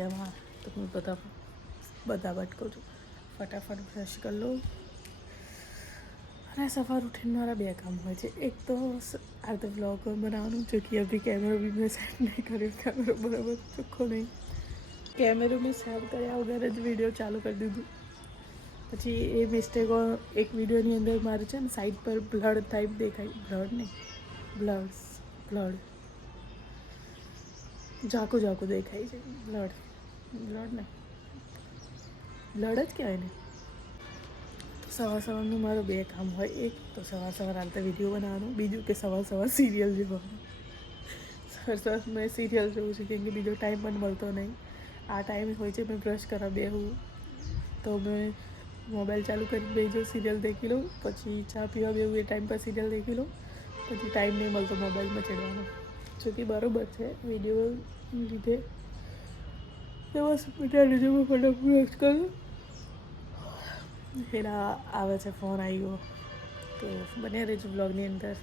મજામાં. તો હું બતાવટ કરું છું. ફટાફટ બ્રશ કરી લઉં અને સવાર ઉઠીને મારા બે કામ હોય છે. એક તો આ તો વ્લોગ બનાવવાનું, જો કે અભી કેમેરો બી મેં સેટ નહીં કર્યો, કેમેરો બરાબર ચોખ્ખો નહીં. કેમેરો મેં સેટ કર્યા વગર જ વિડીયો ચાલુ કરી દીધું. પછી એ મિસ્ટેકો એક વિડીયોની અંદર મારે છે ને સાઈડ પર બ્લડ ટાઈપ દેખાય, બ્લડ નહીં બ્લડ ઝાકું દેખાય છે. બ્લડ ને બ્લડ જ કહેવાય ને. તો સવારનું મારું બે કામ હોય. એક તો સવાર હાલતા વિડીયો બનાવવાનું, બીજું કે સવાર સિરિયલ જોવાનું. સવાર મેં સિરિયલ જોઉં છું કેમ કે બીજો ટાઈમ પણ મળતો નહીં. આ ટાઈમ હોય છે મેં બ્રશ કરવા બેહું તો મેં મોબાઈલ ચાલુ કરી બેસું, સિરિયલ દેખી લઉં, પછી ચા પીવા બેહું, એ ટાઈમ પર સિરિયલ દેખી લઉં, પછી ટાઈમ નહીં મળતો મોબાઈલમાં ચડવાનો. જો કે બરાબર છે વિડીયો લીધે. તો બસ બીજા લીધે હું ફટાફટ બ્રશ કરું. એના આવે છે, ફોન આવી ગયો. તો બને રહેજો બ્લોગની અંદર.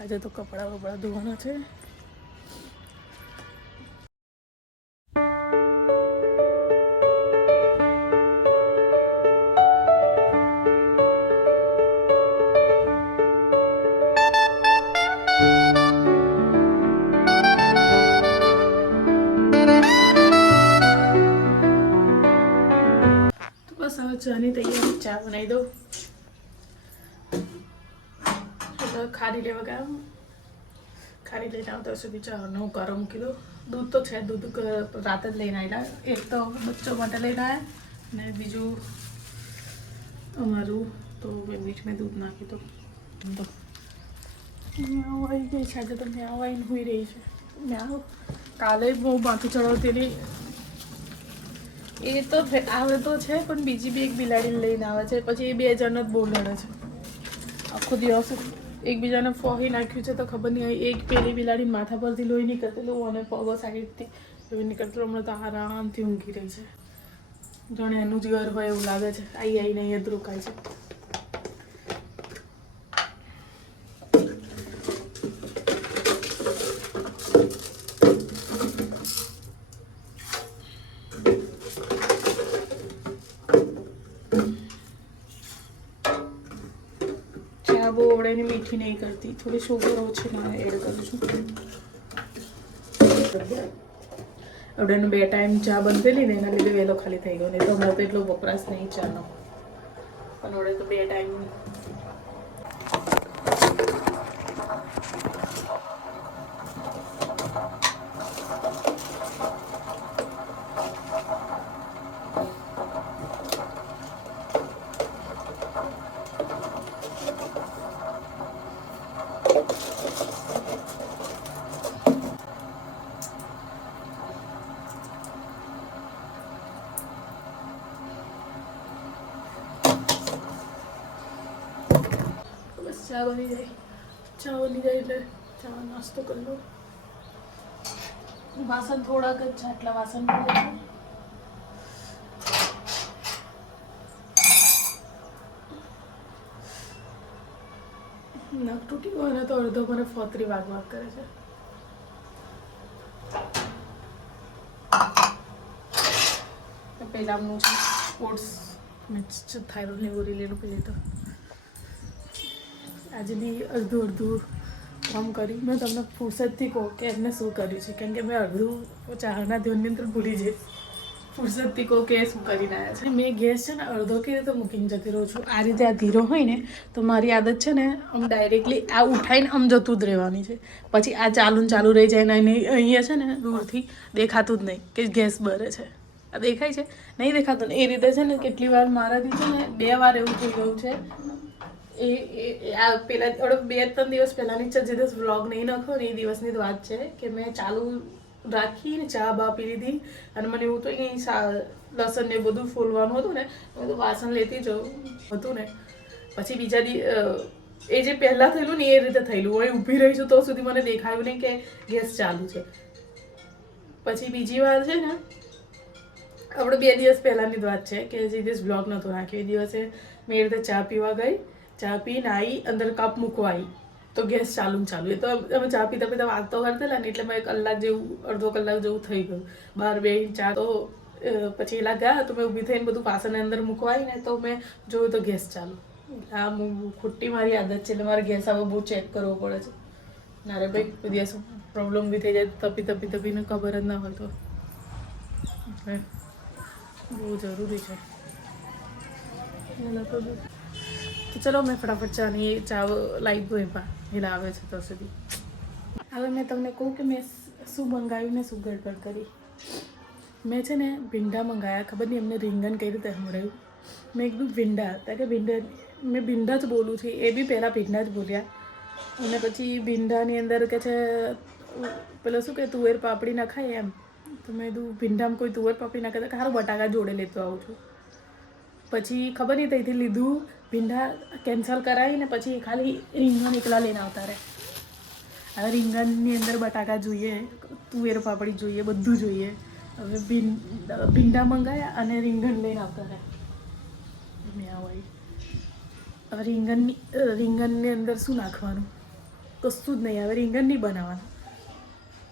આજે તો કપડાં ધોવાના છે. બસ હવે ચાની તૈયારી, ચા બનાવી દઉં. ખારી લેવા ગયા, ખારી લઈને આવતા સુધી ચા હું ગરમ મૂકી દઉં. દૂધ તો છે, દૂધ રાતે જ લઈને આવેલા. એક તો બચ્ચો માટે લઈને આવ્યા ને બીજું અમારું, તો મેં દૂધ નાખી દઉં. મેં આવી ગઈ છે આજે, તો મેં આવીને હોઈ રહી છે. મેં કાલે બહુ માથું ચડાવતી નહીં. એ તો આવે તો છે, પણ બીજી બી એક બિલાડીને લઈને આવે છે. પછી એ બે જણ જ બહુ લડે છે આખો દિવસ. એકબીજાને ફોહી નાખ્યું છે તો ખબર નહીં. એક પેલી બિલાડી માથા પરથી લોહી નીકળેલું અને પગો સાઈડથી લોહી નીકળતું. હમણાં તો આરામથી ઊંઘી રહી છે, જાણે એનું જ ઘર હોય એવું લાગે છે. આવીને અહીંયા જ રોકાય છે. બહુ ઓળેની મીઠી નહીં કરતી, થોડી સુગર ઓછી ના એડ કરું છું. આવડેનું 2 ટાઈમ ચા બંધેલી ને એના લીધે વહેલો ખાલી થઈ ગયો. નહીં તો અમારે તો એટલો વપરાશ નહીં ચાનો, પણ આવડે તો 2 ટાઈમ. ચા બની જાય એટલે ચા નાસ્તો કરી લો. વાસણ થોડાક જ છે, આટલા વાસણ પડે છે. નખ તૂટી ગયો ને તો અડધો મને ફોતરી વાગ કરે છે. પહેલાંનું છે ઓટ્સ થાઇરોઇડની ગોળી લેલું પહેલી તો. આજે બી અડધું કામ કરી. મેં તમને ફુરસદથી કહું કે એમને શું કર્યું છે, કેમ કે મેં અડધું ચાના ધ્યાનની અંદર ભૂલી જઈશ. ફુરસદથી કહું કે શું કરીને આવ્યા છે. મેં ગેસ છે ને અડધો કેવી રીતે મૂકીને જતી રહું છું. આ રીતે આ ધીરો હોય ને તો મારી આદત છે ને આમ ડાયરેક્ટલી આ ઉઠાઈને આમ જતું જ રહેવાની છે. પછી આ ચાલુ રહી જાય ને અહીંયા છે ને દૂરથી દેખાતું જ નહીં કે ગેસ બળે છે. આ દેખાય છે, નહીં દેખાતું ને. એ રીતે છે ને કેટલી વાર મારાથી છે ને 2 વાર એવું થઈ ગયું છે. આ પેલા 2-3 દિવસ પહેલાંની જે દિવસ વ્લોગ નહીં નાખ્યો ને એ દિવસની જ વાત છે કે મેં ચાલુ રાખીને ચા બા પી લીધી અને મને એવું તો લસણ ને બધું ફોલવાનું હતું ને, મેં તો વાસણ લેતી જવું હતું ને. પછી બીજા એ જે પહેલાં થયેલું ને એ રીતે થયેલું. હું ઊભી રહી છું તો સુધી મને દેખાયું નહીં કે ગેસ ચાલુ છે. પછી બીજી વાર છે ને આપણે 2 દિવસ પહેલાંની જ વાત છે કે જે દિવસ બ્લોગ નહોતો નાખ્યો એ દિવસે મેં એ રીતે ચા પીવા ગઈ. ચા પીને આવી, અંદર કપ મૂકવા આવી તો ગેસ ચાલુ ને ચાલુ. એ તો અમે ચા પીતા પીતા વાત તો કરતા ને એટલે મેં કલાક જેવું અડધો કલાક જેવું થઈ ગયું બહાર બે ચા. તો પછી એલા ગયા તો મેં ઊભી થઈને બધું પાસણની અંદર મૂકવાય ને તો મેં જોયું તો ગેસ ચાલુ. આ ખોટી મારી આદત છે એટલે મારે ગેસ હવે બહુ ચેક કરવો પડે છે. ના રે ભાઈ કોઈ દિવસ પ્રોબ્લેમ બી થઈ જાય તપીને ખબર જ ના હોય તો એટલે બહુ જરૂરી છે. તો ચલો મેં ફટાફટ ચા લાવી દઉં એમાં એલા આવે છે તો સુધી. હવે મેં તમને કહું કે મેં શું મંગાવ્યું ને શું ગડબડ કરી. મેં છે ને ભીંડા મંગાવ્યા. ખબર નહીં એમને રીંગણ કઈ રીતે સંભળાયું. મેં કીધું ભીંડા હતા કે ભીંડા મેં ભીંડા જ બોલું છું. એ બી પહેલાં ભીંડા જ બોલ્યા અને પછી ભીંડાની અંદર કે છે પેલો શું કે તુવેર પાપડી નખાય એમ. તો મેં કીધું ભીંડામાં કોઈ તુવેર પાપડી નાખે તો સારું બટાકા જોડે લેતો આવું છું. પછી ખબર નહીં ત્યાંથી લીધું ભીંડા કેન્સલ કરાવીને પછી ખાલી રીંગણ એકલા લઈને આવતા રહે. હવે રીંગણની અંદર બટાકા જોઈએ, તુવેર પાપડી જોઈએ, બધું જોઈએ. હવે ભીંડા મંગાવ્યા અને રીંગણ લઈને આવતા રહે. મેં આવું હવે રીંગણની અંદર શું નાખવાનું કશું જ નહીં. હવે રીંગણ નહીં બનાવવાના.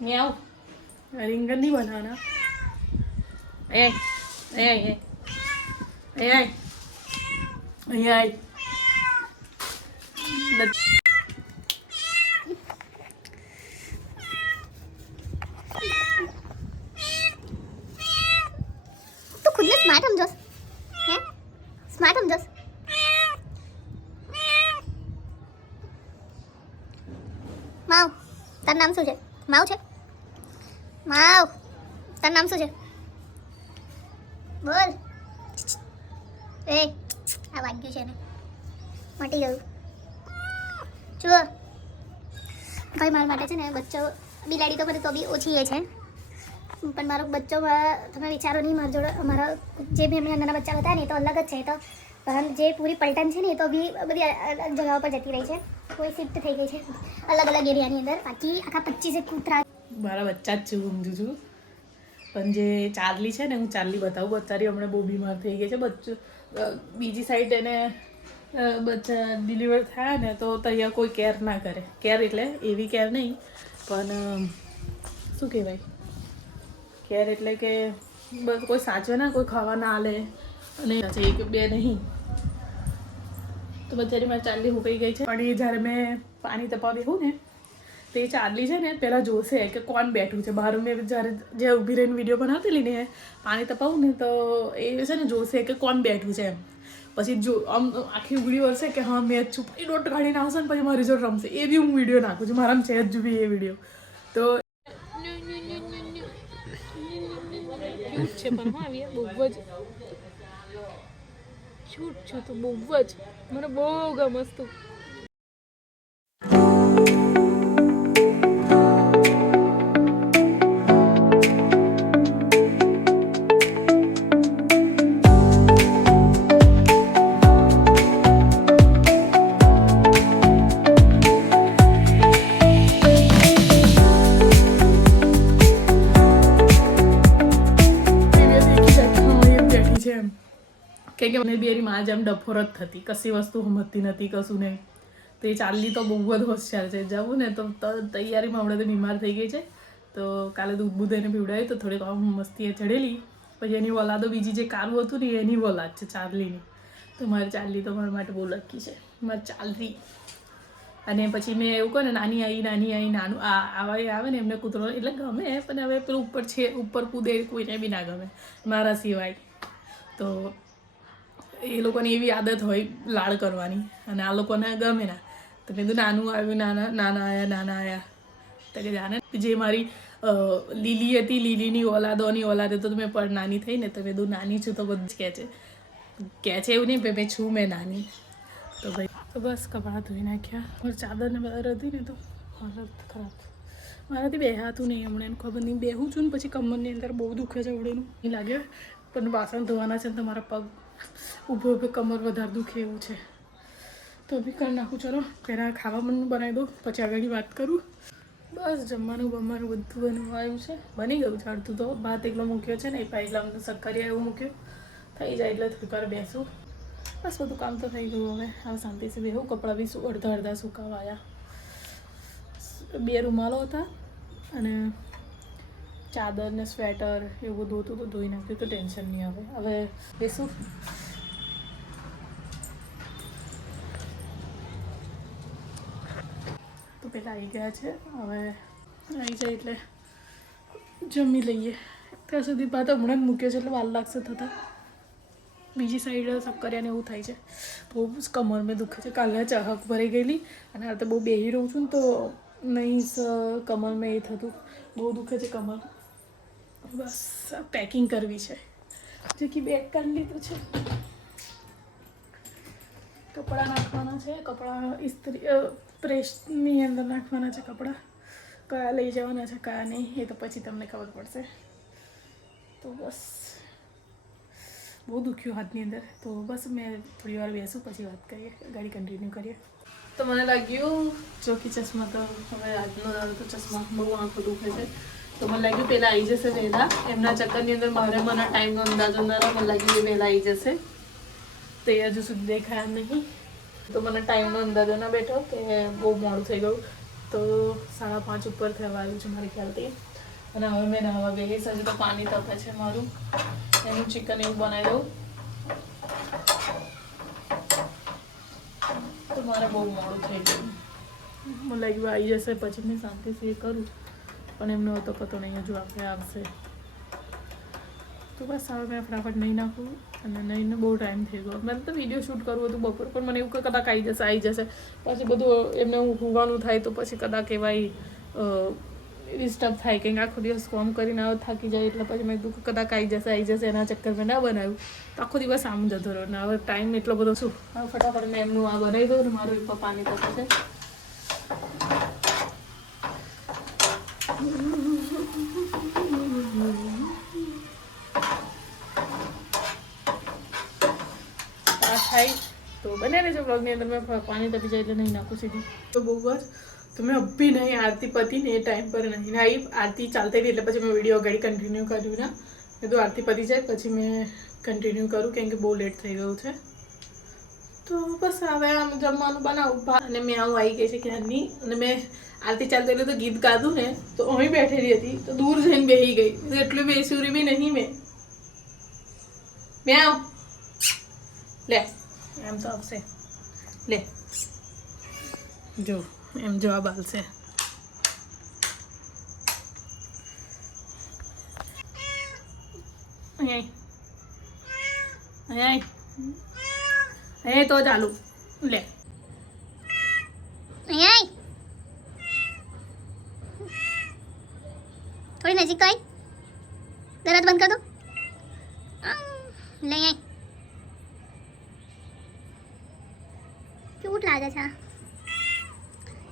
મેં આવું રીંગણ નહીં બનાવવાના. અહીંયા તું ખુદને સ્માર્ટ સમજોસ હે? સ્માર્ટ સમજોસ? માવ તારું નામ શું છે? માવ છે? માવ તારું નામ શું છે? બોલ. એ આ વાગ્યું છે ને મટી ગયું. જુઓ ભાઈ મારા માટે છે ને બચ્ચો બિલાડી તો મને તો બી ઓછી એ છે પણ મારો બચ્ચો તમે વિચારો નહીં મારા જોડે અમારા જે બી એમના નાના બચ્ચા હતા ને એ તો અલગ જ છે. તો જે પૂરી પલટન છે ને એ તો બી બધી જગ્યાઓ પર જતી રહી છે. કોઈ શિફ્ટ થઈ ગઈ છે અલગ અલગ એરિયાની અંદર. બાકી આખા 25 કૂતરા મારા બચ્ચા જ છું સમજુ છું. પણ જે ચાર્લી છે ને હું ચાર્લી બતાવું. બચારી હમણાં બહુ બીમાર થઈ ગઈ છે. બચ્ચું બીજી સાઈડ એને બચ્ચા ડિલિવર થયા ને તો ત્યાં કોઈ કેર ના કરે. કેર એટલે એવી કેર નહીં પણ શું કહેવાય કેર એટલે કે બસ કોઈ સાચવે ના, કોઈ ખાવા ના આલે અને એક બે નહીં. તો બચારી મારી ચાર્લી હુકાઈ ગઈ છે. પણ એ જ્યારે મેં પાણી તપાવી હું ને તો એ ચાર્લી છે ને પહેલાં જોશે કે કોણ બેઠું છે બહાર. મેં જ્યારે જે ઊભી રહીને વિડીયો બનાવતી ને પાણી તપાવું ને તો એ છે ને જોશે કે કોણ બેઠું છે એમ. પછી જો આમ આખી ઉગડી વળશે કે હા મેં જ છું. એ ડોટ કાઢીને આવશે ને પછી મારી જોડે રમશે. એ બી હું વિડીયો નાખું છું. મારામાં છે જ બી એ વિડીયો. તો છે પણ હા બહુ જ છૂટ છું તો બહુ જ મને બહુ ગમસ તું. કેમ કે મને બેરી માં જેમ ડફોર જ થતી, કશી વસ્તુ સમજતી નથી, કશું નહીં. તો એ ચાર્લી તો બહુ જ હોશિયાર છે. જવું ને તો તૈયારીમાં હમણાં તો બીમાર થઈ ગઈ છે. તો કાલે દૂધ બૂધ એને પીવડાવ્યું તો થોડીક આમ મસ્તી ચડેલી. પછી એની ઓલાદો બીજી જે કારું હતું ને એની ઓલાદ છે ચાર્લીની. તો મારી ચાર્લી તો મારા માટે બહુ લકી છે મારી ચાર્લી. અને પછી મેં એવું કહું ને નાની આવી નાનું આવા આવે ને એમને કૂતરો એટલે ગમે પણ હવે પેલું ઉપર કૂદે કોઈને બી ના ગમે મારા સિવાય. તો એ લોકોની એવી આદત હોય લાડ કરવાની અને આ લોકોને ગમે ના. તો મેં કીધું નાનું આવ્યું નાના આવ્યા તો કે જાણે જે મારી લીલી હતી લીલીની ઓલાદોની ઓલાદ તો મેં પણ નાની થઈ ને તો મેં કીધું નાની છું તો બધું જ કહે છે એવું નહીં મેં છું મેં નાની. તો ભાઈ તો બસ કપડાં ધોઈ નાખ્યા. મારી ચાદરને બહાર હતી ને તો હાલત ખરાબ. મારાથી બેહાતું નહીં હમણાં ખબર નહીં. બેહું છું ને પછી કમરની અંદર બહુ દુખે છે વડેનું નહીં લાગે. પણ વાસણ ધોવાના છે ને તો મારા પગ ઊભો કમર વધારે દુખે એવું છે. તો બી કરી નાખું. ચલો પહેલાં ખાવા બનાવી દઉં પછી આગળની વાત કરું. બસ જમવાનું બધું બનવાયું છે. બની ગયું છે અડધું. તો ભાત એકલો મૂક્યો છે ને એ પહેલાં અમને શક્કરિયા એવું મૂક્યું. થઈ જાય એટલે થોડીક વાર બેસું. બસ બધું કામ તો થઈ ગયું. હવે શાંતિથી બેહું. કપડાં બી અડધા સુકાવા આવ્યા. 2 રૂમાલો હતા અને ચાદર ને સ્વેટર એવું બધું હતું, તો ધોઈ નાખ્યું તો ટેન્શન નહીં આવે. હવે બેસું. તો પેલા આવી ગયા છે, હવે આવી જાય એટલે જમી લઈએ. ત્યાં સુધી ભાત હમણાં જ મૂક્યો છે એટલે વાર લાગશે થતા. બીજી સાઈડ શક્કરિયાને એવું થાય છે, બહુ કમર મેં દુખે છે. કાલે ચાહક ભરાઈ ગયેલી અને આ તો બહુ બેહી રહું છું ને તો નહીં કમર મેં એ થતું, બહુ દુખે છે કમર. બસ પેકિંગ કરવી છે, જે કે બેગ કાઢી લીધું છે. કપડાં નાખવાના છે, કપડાં ઇસ્ત્રી પ્રેસની અંદર નાખવાના છે. કપડાં કયા લઈ જવાના છે કયા નહીં એ તો પછી તમને ખબર પડશે. તો બસ બહુ દુખ્યું હાથની અંદર, તો બસ મેં થોડી વાર બેસું પછી વાત કરીએ, ગાડી કન્ટિન્યુ કરીએ. તો મને લાગ્યું જો કે ચશ્મા તો હવે આજનો દાડો તો ચશ્મા બહુ આંખો દુખે છે, તો મને લાગ્યું પહેલાં આવી જશે વહેલા. એમના ચક્કરની અંદર મારે મને ટાઈમનો અંદાજો ન રહ્યો, મને લાગ્યું એ વહેલા આવી જશે. તે હજુ સુધી દેખાયા નહીં, તો મને ટાઈમનો અંદાજો ના બેઠો કે બહુ મોડું થઈ ગયું. તો 5:30 ઉપર થવા આવ્યું છે મારી ખ્યાલથી. અને હવે મેં નહાવા ગઈ હજુ તો પાણી તપે છે મારું, એનું ચિકન એવું બનાવી દઉં. તો મારે બહુ મોડું થઈ ગયું, મને લાગ્યું આવી જશે પછી મેં શાંતિથી કરું, પણ એમનો હતો પતો નહીં હજુ આપણે આવશે. તો બસ હવે મેં ફટાફટ નહીં નાખું, અને નહીં બહુ ટાઈમ થઈ ગયો. મને તો વિડીયો શૂટ કરવું હતું બપોર, પણ મને એવું કે કદાચ આવી જશે પછી બધું એમને હોવાનું થાય તો પછી કદાચ એવાય ડિસ્ટર્બ થાય, કંઈક આખો દિવસ કામ કરીને આવો થાકી જાય એટલે પછી મેં કીધું કદાચ આવી જશે એના ચક્કરમાં ના બનાવ્યું તો આખો દિવસ આમ જતો રહ્યો. ને હવે ટાઈમ એટલો બધો શું, હવે ફટાફટ મેં એમનું આ બનાવી દઉં ને મારું એક પાણી તપે છે. થાય તો બને રહેજો બ્લોગની અંદર. મેં પાણી તપી જાય એટલે નહીં નાખું સીધી. તો બહુ વાર તો મેં અભી નહીં, આરતી પતી ને એ ટાઈમ પર નહીં આવી. આરતી ચાલતી હતી એટલે પછી મેં વિડીયો આગળ કન્ટિન્યુ કર્યું ને. મેં તો આરતી પતી જાય પછી મેં કન્ટિન્યુ કરું, કેમ કે બહુ લેટ થઈ ગયું છે. તો બસ હવે આમ જમવાનું બનાવું. અને મેં આવું આવી ગઈ છે ક્યારની, અને મેં આરતી ચાલતી એટલે તો ગીત ગાધું ને તો અહીં બેઠેલી હતી તો દૂર જઈને બેસી ગઈ, એટલું બેસુરી બી નહીં મેં આવ લે એમ તો આવશે લે જો એમ જવાબ આવશે. અહીંયા તો ચાલુ લે થોડી નજીક આવી, દરવાજો બંધ કર દો. લઈ આઈ ક્यूट लागे છે.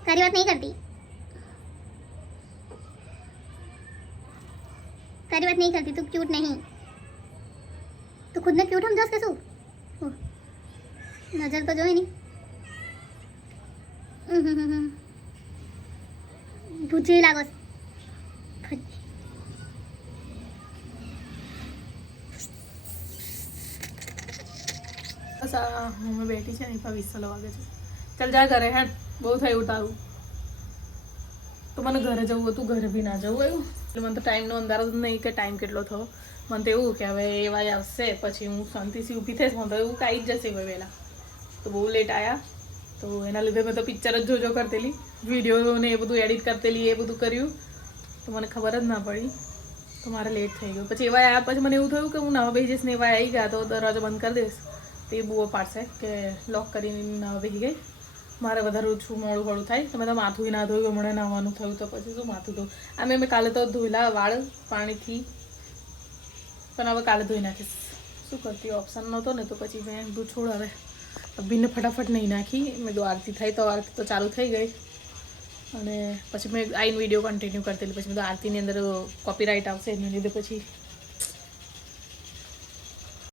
તારી વાત નહીં કરતી, તારી વાત નહીં કરતી, તું ક્यूट નહીં. તું ખુદને ક્यूट સમજસ કે શું? નજર તો જોઈ નહીં. ભૂજી લાગો. બસ હું બેઠી છે ને 20 વાગે છે. ચાલ જા ઘરે હેડ, બહુ થયું તારું. તો મને ઘરે જવું હતું, ઘરે બી ના જવું એવું, એટલે મને તો ટાઈમનો અંદારો જ નહીં કે ટાઈમ કેટલો થયો. મને તો એવું કે હવે એવા આવશે પછી હું શાંતિથી ઊભી થઈશ. મને તો એવું કે આવી જ જશે કોઈ વહેલા, તો બહુ લેટ આવ્યા. તો એના લીધે મેં તો પિક્ચર જ જોજો કરતેલી, વિડીયો ને એ બધું એડિટ કરતેલી, એ બધું કર્યું તો મને ખબર જ ના પડી. તો મારે લેટ થઈ ગયું. પછી એવા આવ્યા પછી મને એવું થયું કે હું નાવા બેસી જઈશ ને એવા આવી ગયા તો દરવાજો બંધ કરી દઈશ તો એ બહુ પાડશે કે લોક કરીને નાવા બેસી ગઈ. મારે વધારે ઓછું મોડું થાય. તમે તો માથું ના ધોયું, હમણાં નાવાનું થયું તો પછી શું માથું ધોવું. આ મેં કાલે તો ધોયેલા વાળ પાણીથી, પણ હવે કાલે ધોઈ નાખીશ. શું કરતી, ઓપ્શન નહોતો ને તો પછી મેં બધું છોડ. હવે અભીને ફટાફટ નહીં નાખી, મેં તો આરતી થાય તો આરતી તો ચાલુ થઈ ગઈ અને પછી મેં આઈને વિડીયો કન્ટિન્યુ કરતી. પછી મેં તો આરતીની અંદર કોપીરાઇટ આવશે એને લીધે પછી